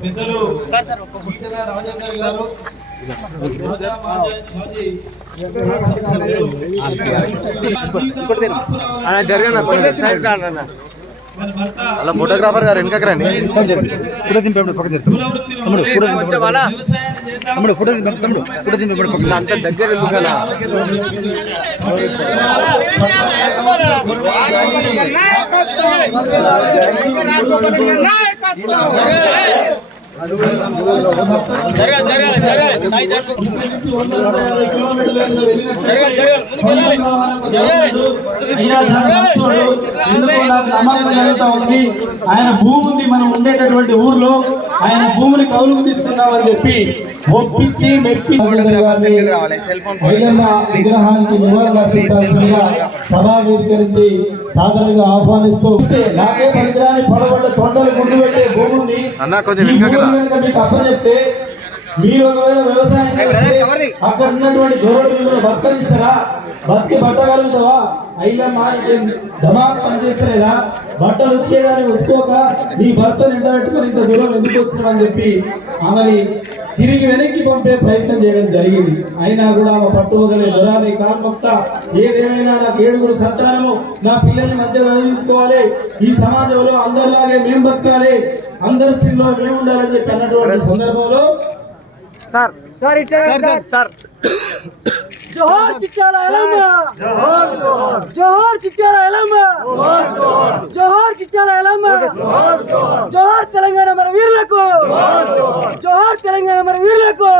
పెద్దలు ఈటల రాజేందర్ గారు భర్త అలా ఫోటోగ్రాఫర్ గారు వెనకకి రండి. ఫోటో దింపేప్పుడు పక్క తీరు. కుల వృత్తిలో తమ్ముడు, ఫోటో వ్యవసాయం చేద్దాం. తమ్ముడు ఫోటో దింపే తమ్ముడు ఫోటో దింపేప్పుడు పక్క అంత దగ్గర ఎందుకలా ఆయన భూమి ఉంది మనం ఉండేటటువంటి ఊర్లో ఆయన భూమిని కౌలుకు తీసుకుందామని చెప్పి ఒప్పించి మెప్పి విగ్రహానికి నివారణ అర్పించాల్సిందిగా సాధారణంగా ఆహ్వానిస్తూ నాకే పనికిరాని పడబడ్డ తొండలు గుండు పెట్టే భూముల్ని మీకు అప్పచెప్తే మీరు ఒకవేళ వ్యవసాయం అక్కడ ఉన్నటువంటి దొరలు మిమ్మల్ని బతకనిస్తారా? బతికి పట్టగలుగుతావా అయినా మాకి దమాక్ పనిచేస్తలేదా బట్టలు ఉతికేదాన్ని ఉతుకోక నీ భర్త నిండా పెట్టుకొని ఇంత దూరం ఎందుకు వచ్చినామని చెప్పి ఆమెని తిరిగి వెనక్కి పంపే ప్రయత్నం చేయడం జరిగింది. అయినా కూడా ఆమె పట్టు వదలే దొరాని కాల్మొక్త ఏదేమైనా నాకు ఏడుగురు సంతానము నా పిల్లల్ని మంచిగా చదివించుకోవాలి ఈ సమాజంలో అందరిలాగే మేము బతకాలి. అందరి స్థితిలో మేము ఉండాలని చెప్పి అన్నటువంటి సందర్భంలో సార్. సార్ సార్ జోహార్ చిట్యాల ఎలమ్మ. జోహార్ చిట్యాల ఎలమ్మ. జోహార్ చిట్యాల ఎలమ్మ. జోహార్ తెలంగాణ తెలంగాణ మన వీరులకు.